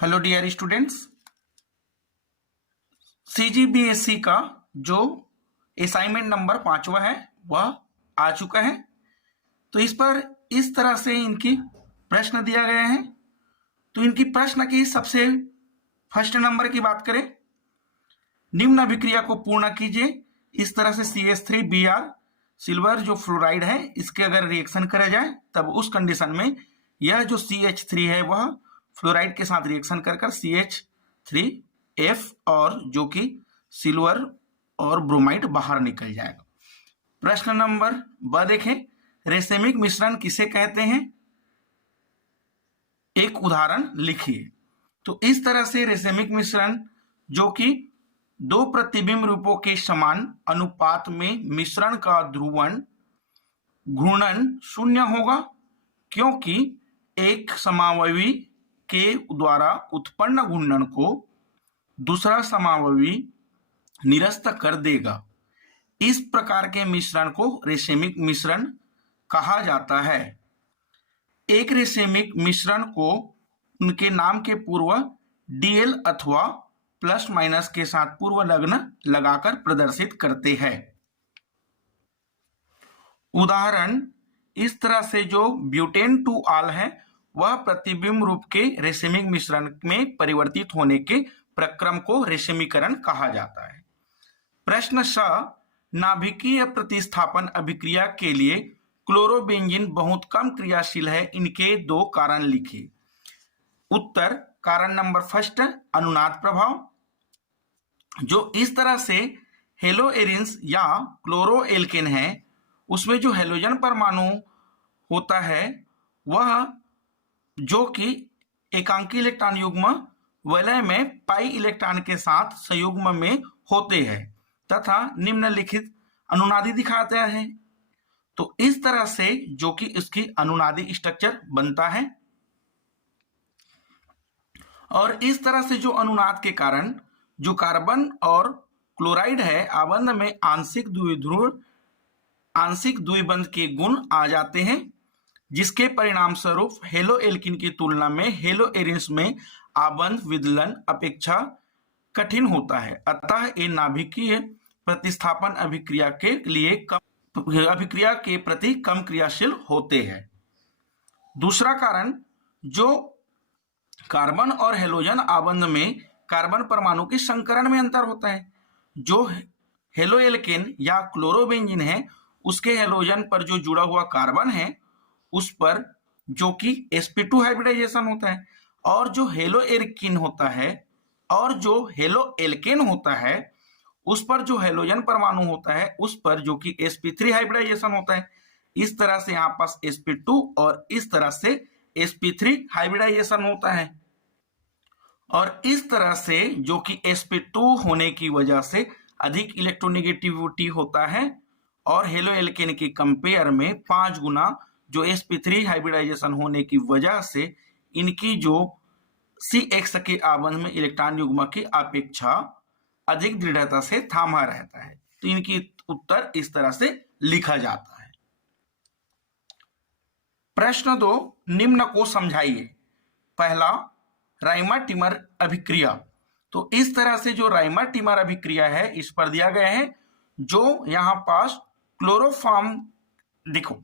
Hello dear students, CGBSE का जो assignment number 5वां है वह आ चुका है। तो इस पर इस तरह से इनकी प्रश्न दिया गया है। तो इनकी प्रश्न की सबसे फर्स्ट नंबर की बात करें, निम्न अभिक्रिया को पूर्ण कीजिए। इस तरह से CH3Br सिल्वर जो फ्लोराइड है इसके अगर रिएक्शन करा जाए तब उस कंडीशन में यह जो CH3 है वह फ्लोराइड के साथ रिएक्शन कर CH3F और जो कि सिल्वर और ब्रोमाइड बाहर निकल जाएगा। प्रश्न नंबर ब देखें, रेसेमिक मिश्रण किसे कहते हैं, एक उदाहरण लिखिए। तो इस तरह से रेसेमिक मिश्रण जो कि दो प्रतिबिंब रूपों के समान अनुपात में मिश्रण का ध्रुवण घूर्णन शून्य होगा, क्योंकि एक समावयवी के द्वारा उत्पन्न घूर्णन को दूसरा समावयवी निरस्त कर देगा। इस प्रकार के मिश्रण को रेसेमिक मिश्रण कहा जाता है। एक रेसेमिक मिश्रण को उनके नाम के पूर्व DL अथवा प्लस माइनस के साथ पूर्व लग्न लगाकर प्रदर्शित करते हैं। उदाहरण, इस तरह से जो ब्यूटेन 2 आल है वह प्रतिबिंब रूप के रेसेमिक मिश्रण में परिवर्तित होने के प्रक्रम को रेसेमीकरण कहा जाता है। प्रश्न स, नाभिकीय प्रतिस्थापन अभिक्रिया के लिए क्लोरोबेंजीन बहुत कम क्रियाशील है, इनके दो कारण लिखिए। उत्तर, कारण नंबर फर्स्ट, अनुनाद प्रभाव। जो इस तरह से हेलोएरिन्स या क्लोरोएल्केन है उसमें जो हेलोजन परमाणु होता है वह जो कि एकांकी इलेक्ट्रॉन युग्म वलय में पाई इलेक्ट्रॉन के साथ संयुग्म में होते हैं तथा निम्नलिखित अनुनादी दिखाता है। तो इस तरह से जो कि इसकी अनुनादी स्ट्रक्चर बनता है और इस तरह से जो अनुनाद के कारण जो कार्बन और क्लोराइड है आबंध में आंशिक द्विबंध के गुण आ जाते हैं, जिसके परिणाम स्वरूप हेलोएल्किन की तुलना में हेलोएरिन्स में आबंध विदलन अपेक्षा कठिन होता है। अतः ये नाभिकीय प्रतिस्थापन अभिक्रिया के प्रति कम क्रियाशील होते हैं। दूसरा कारण, जो कार्बन और हेलोजन आबंध में कार्बन परमाणु के संकरण में अंतर होता है। जो हेलोएल्केन या क्लोरोबेंजीन है उसके हेलोजन पर जो जुड़ा हुआ कार्बन है उस पर जो कि sp2 हाइब्रिडाइजेशन होता है और जो हेलोएल्किन होता है और जो हेलोएल्केन होता है उस पर जो हेलोजन परमाणु होता है उस पर जो कि sp3 हाइब्रिडाइजेशन होता है। इस तरह से यहाँ पास sp2 और इस तरह से sp3 हाइब्रिडाइजेशन होता है और इस तरह से जो कि sp2 होने की वजह से अधिक इलेक्ट्रोनेगेटिविटी होता है और हेलोएल्केन के कंपेयर में 5 गुना जो sp3 हाइब्रिडाइजेशन होने की वजह से इनकी जो CX के आबंध में इलेक्ट्रॉन युग्म की अपेक्षा अधिक दृढ़ता से थामा रहता है। तो इनकी उत्तर इस तरह से लिखा जाता है। प्रश्न 2, निम्न को समझाइए। पहला, राइमर-टिमर अभिक्रिया। तो इस तरह से जो राइमर-टिमर अभिक्रिया है इस पर दिया गया है। जो यहां पास क्लोरोफॉर्म देखो,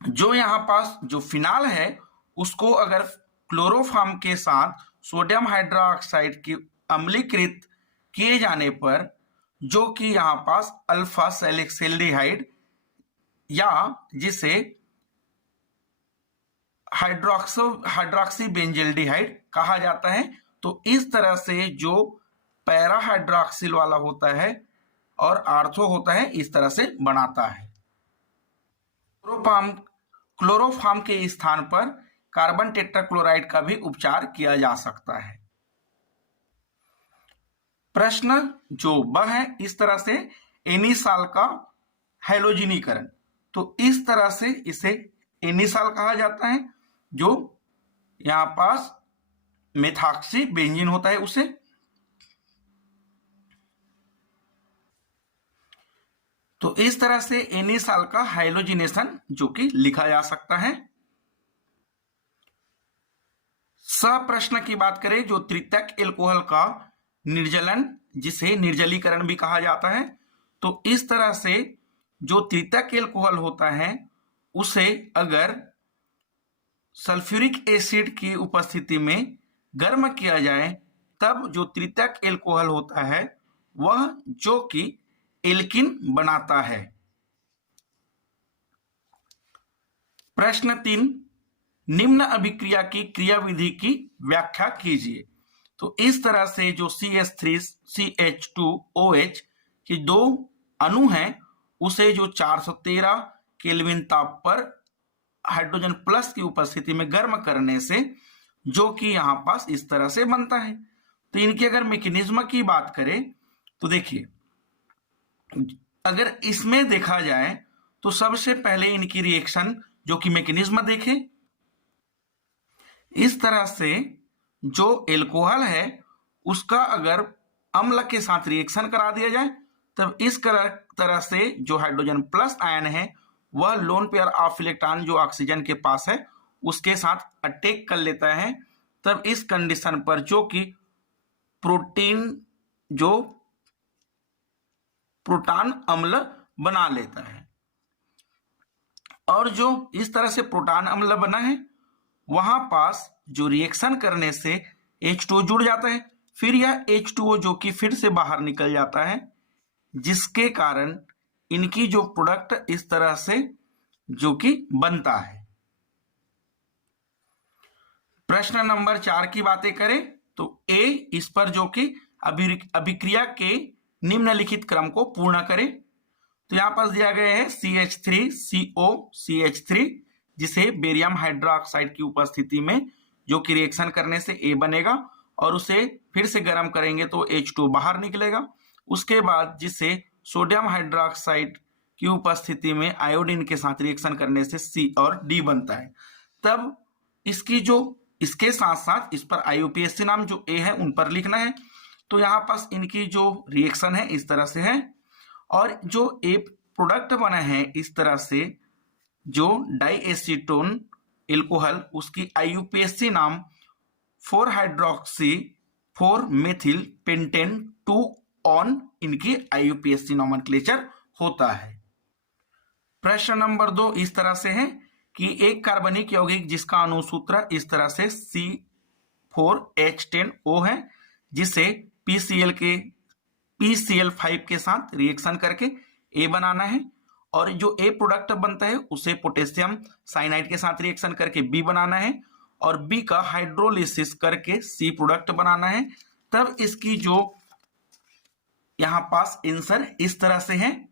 जो यहां पास जो फिनाल है उसको अगर क्लोरोफॉर्म के साथ सोडियम हाइड्रोक्साइड की अम्लीकृत किए जाने पर जो कि यहां पास अल्फा सैलिसिल्डिहाइड या जिसे हाइड्रोक्सी बेंजल्डिहाइड कहा जाता है। तो इस तरह से जो पैरा हाइड्रोक्सिल वाला होता है और आर्थो होता है इस तरह से बनाता है। क्लोरोफॉर्म के स्थान पर कार्बन टेट्राक्लोराइड का भी उपचार किया जा सकता है। प्रश्न जो ब है, इस तरह से एनिसाल का हैलोजिनीकरण। तो इस तरह से इसे एनिसाल कहा जाता है जो यहां पास मेथॉक्सी बेंजीन होता है उसे। तो इस तरह से एनिसाल का हाइलोजिनेशन जो कि लिखा जा सकता है। प्रश्न की बात करें, जो तृतीयक एल्कोहल का निर्जलन, जिसे निर्जलीकरण भी कहा जाता है, तो इस तरह से जो तृतीयक एल्कोहल होता है उसे अगर सल्फ्यूरिक एसिड की उपस्थिति में गर्म किया जाए तब जो तृतीयक एल्कोहल होता है वह जो कि एल्किन बनाता है। प्रश्न 3, निम्न अभिक्रिया की क्रियाविधि की व्याख्या कीजिए। तो इस तरह से जो CH3CH2OH की दो अणु हैं उसे जो 413 केल्विन ताप पर हाइड्रोजन प्लस की उपस्थिति में गर्म करने से जो कि यहां पास इस तरह से बनता है। तो इनकी अगर मैकेनिज्म की बात करें तो देखिए, अगर इसमें देखा जाए तो सबसे पहले इनकी रिएक्शन जो कि मैकेनिज्म देखें, इस तरह से जो एल्कोहल है उसका अगर अम्ल के साथ रिएक्शन करा दिया जाए तब इस तरह से जो हाइड्रोजन प्लस आयन है वह लोन पेयर ऑफ इलेक्ट्रॉन जो ऑक्सीजन के पास है उसके साथ अटैक कर लेता है। तब इस कंडीशन पर जो कि प्रोटॉन अम्ल बना लेता है, और जो इस तरह से प्रोटॉन अम्ल बना है वहां पास जो रिएक्शन करने से H2O जुड़ जाता है, फिर यह H2O जो कि फिर से बाहर निकल जाता है, जिसके कारण इनकी जो प्रोडक्ट इस तरह से जो कि बनता है। प्रश्न नंबर 4 की बातें करें तो A इस पर जो कि अभिक्रिया के निम्नलिखित क्रम को पूर्ण करें। तो यहां पास दिया गया है CH3COCH3 जिसे बेरियम हाइड्रोक्साइड की उपस्थिति में जो कि रिएक्शन करने से A बनेगा और उसे फिर से गर्म करेंगे तो H2 बाहर निकलेगा। उसके बाद जिसे सोडियम हाइड्रोक्साइड की उपस्थिति में आयोडीन के साथ रिएक्शन करने से C और D बनता है। तब इसकी जो इसके साथ साथ इस पर IUPAC नाम जो A है उन पर लिखना है। तो यहाँ पास इनकी जो रिएक्शन है इस तरह से है, और जो A प्रोडक्ट बना है इस तरह से जो डाइएसीटोन एल्कोहल उसकी IUPAC नाम 4 हाइड्रोक्सी 4 मेथिल पेंटेन 2 ऑन इनकी IUPAC नॉमेनक्लेचर होता है। प्रश्न नंबर 2 इस तरह से है कि एक कार्बनिक यौगिक जिसका अणुसूत्र इस तरह से C4H10O है, जिसे PCl5 के साथ रिएक्शन करके A बनाना है, और जो A प्रोडक्ट बनता है उसे पोटेशियम साइनाइड के साथ रिएक्शन करके B बनाना है, और B का हाइड्रोलिसिस करके C प्रोडक्ट बनाना है। तब इसकी जो यहां पास आंसर इस तरह से है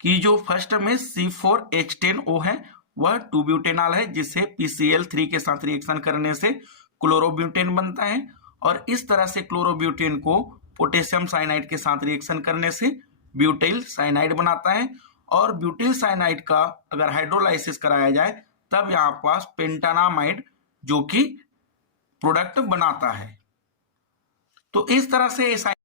कि जो फर्स्ट में C4H10O है वह 2 ब्यूटेनॉल है, जिसे PCl3 के साथ रिएक्शन करने से क्लोरोब्यूटेन बनता है, और इस तरह से क्लोरोब्यूटेन को पोटेशियम साइनाइड के साथ रिएक्शन करने से ब्यूटाइल साइनाइड बनाता है, और ब्यूटाइल साइनाइड का अगर हाइड्रोलाइसिस कराया जाए तब यहाँ पास पेंटानामाइड जो कि प्रोडक्ट बनाता है। तो इस तरह से